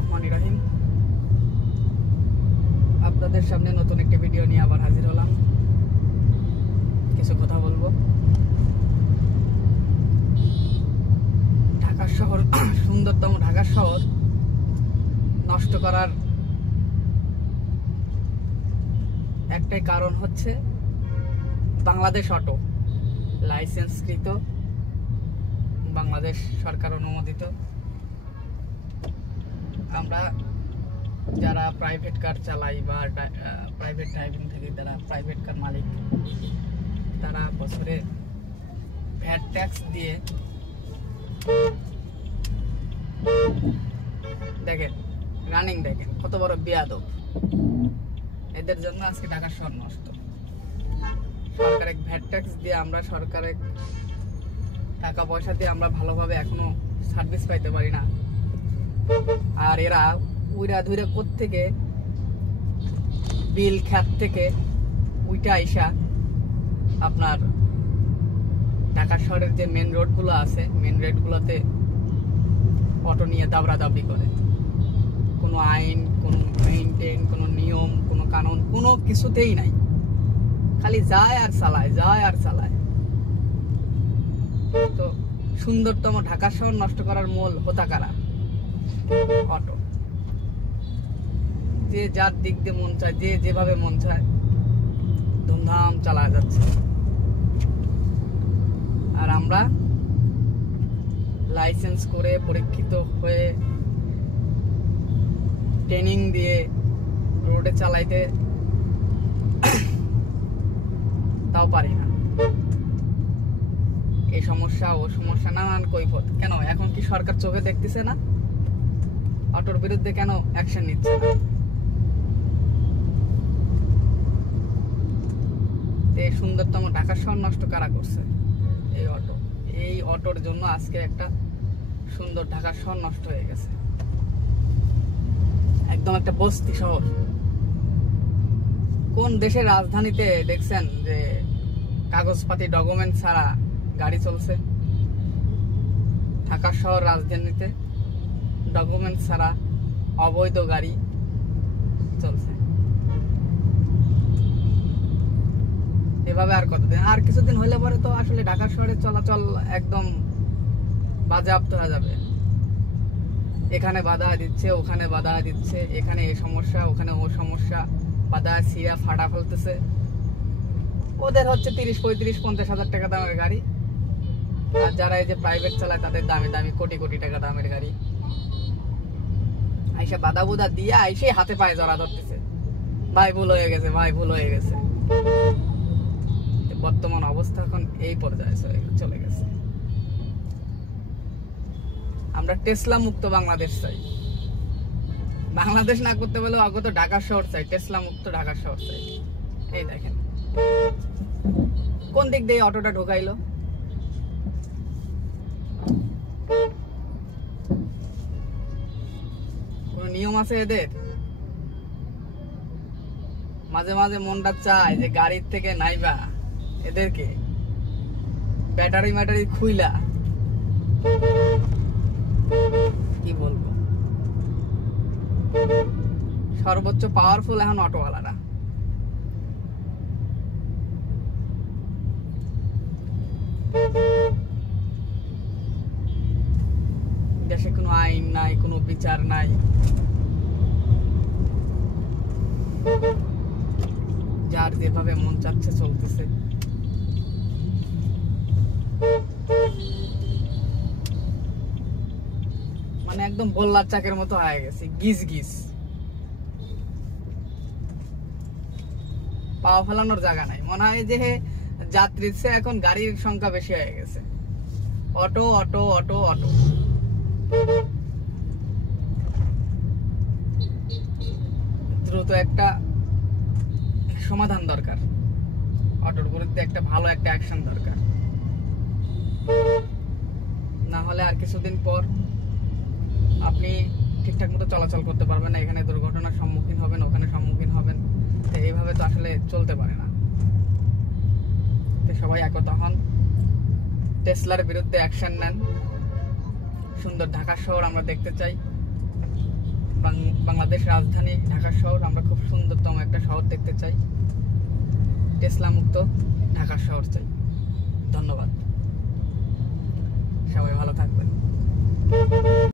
রহমানির রহিম। আপনাদের সামনে নতুন একটি ভিডিও নিয়ে আবার হাজির হলাম। কিছু কথা বলবো। ঢাকা শহর, সুন্দরতম ঢাকা শহর নষ্ট করার একটাই কারণ হচ্ছে বাংলাদেশ অটো, লাইসেন্সকৃত, বাংলাদেশ সরকার অনুমোদিত। আমরা যারা প্রাইভেট কার চালাই বা প্রাইভেট ড্রাইভিং থেকে যারা প্রাইভেট কার মালিক, তারা বছরে ভ্যাট ট্যাক্স দিয়ে, দেখেন রানিং, দেখেন কত বড় বেয়াদব। এদের জন্য আজকে ঢাকা শহর নষ্ট। সরকারের ভ্যাট ট্যাক্স দিয়ে আমরা, সরকারের টাকা পয়সা দিয়ে আমরা ভালোভাবে এখনো সার্ভিস পাইতে পারি না। আর এরা উইরা ধুইরা কোত্থেকে বিল খ্যাত থেকে উইটা আইসা আপনার ঢাকা শহরের যে মেন রোডগুলো আছে, মেন রোডগুলোতে অটো নিয়ে দাবড়াদাবড়ি করে। কোনো আইন, কোনো মেইনটেইন, কোনো নিয়ম, কোনো কানুন, কোনো কিছুতেই নাই। খালি যায় আর চালায়, যায় আর চালায়। তো সুন্দরতম ঢাকা শহর নষ্ট করার মূল হোতাকারা অটো। যে যার দিক দিয়ে মন চায়, যে যেভাবে মন চায় ধুমধাম চালা যাচ্ছে। আর আমরা লাইসেন্স করে, পরীক্ষিত হয়ে, ট্রেনিং দিয়ে রোডে চালাইতে তাও পারি না। এই সমস্যা, ও সমস্যা, নানান কৈফত। কেন এখন কি সরকার চোখে দেখতেছে না? অটোর বিরুদ্ধে কেন অ্যাকশন নিচ্ছে না? এই সুন্দরতম ঢাকা শহর নষ্ট কারা করছে? এই অটো। এই অটোর জন্য আজকে একটা সুন্দর ঢাকা শহর নষ্ট হয়ে গেছে। একদম একটা বস্তি শহর। কোন দেশের রাজধানীতে দেখছেন যে কাগজপাতি, ডকুমেন্ট ছাড়া গাড়ি চলছে? ঢাকা শহর রাজধানীতে ডকুমেন্ট ছাড়া অবৈধ গাড়ি চলছে। এভাবে আর কতদিন? আর কিছুদিন হইলে পরে তো আসলে ঢাকা শহরে চলাচল একদম বাজেয়াপ্ত হয়ে যাবে। এখানে বাধা দিচ্ছে, ওখানে বাধা দিচ্ছে, এখানে এই সমস্যা, ওখানে ও সমস্যা, বাধা সিরা ফাটা ফেলতেছে। ওদের হচ্ছে 30-35-50 হাজার টাকা দামের গাড়ি, আর যারা এই যে প্রাইভেট চালায় তাদের দামি দামি কোটি কোটি টাকা দামের গাড়ি। আইসা বাধা বুধা দিয়ে আইসে হাতে পায়ে জড়া ধরতেছে, ভাই ভুল হয়ে গেছে, ভাই ভুল হয়ে গেছে। বর্তমান অবস্থা এখন এই পর্যায়ে চলে গেছে। আমরা টেসলা মুক্ত বাংলাদেশ চাই। বাংলাদেশ না করতে বলে অগত ঢাকা শহর চাই, টেসলা মুক্ত ঢাকা শহর চাই। এই দেখেন কোন দিক দিয়ে অটোটা ঢোকাইলো। কোন নিয়ম আছে এদের? মাঝে মাঝে মনটা চায় যে গাড়ির থেকে নাইবা এদেরকে ব্যাটারি ম্যাটারি খুইলা, কি বলবো, সর্বোচ্চ পাওয়ারফুল এখন অটোওয়ালারা। দেশে কোনো আইন নাই, কোনো বিচার নাই। যার যেভাবে মন চাচ্ছে চলতেছে। মানে একদম গোল্লার চাকের মতো হয়ে গেছে, গিজ গিজ। পাওয়া ফেলানোর জায়গা নাই। মনে হয় যে যাত্রীর চেয়ে এখন গাড়ির সংখ্যা বেশি হয়ে গেছে। Auto auto auto auto. দ্রুত একটা সমাধান দরকার, অটোর বিরুদ্ধে একটা ভালো একটা অ্যাকশন দরকার। না হলে আর কিছুদিন পর আপনি ঠিকঠাক মতো চলাচল করতে পারবেন না। এখানে দুর্ঘটনার সম্মুখীন হবেন, ওখানে সম্মুখীন হবেন। তো এইভাবে তো আসলে চলতে পারে না। তো সবাই একতা হন, টেসলার বিরুদ্ধে অ্যাকশন নেন। সুন্দর ঢাকা শহর আমরা দেখতে চাই। বাংলাদেশ রাজধানী ঢাকা শহর, আমরা খুব সুন্দরতম একটা শহর দেখতে চাই, টেসলা মুক্ত ঢাকা শহর চাই। ধন্যবাদ, সবাই ভালো থাকবেন।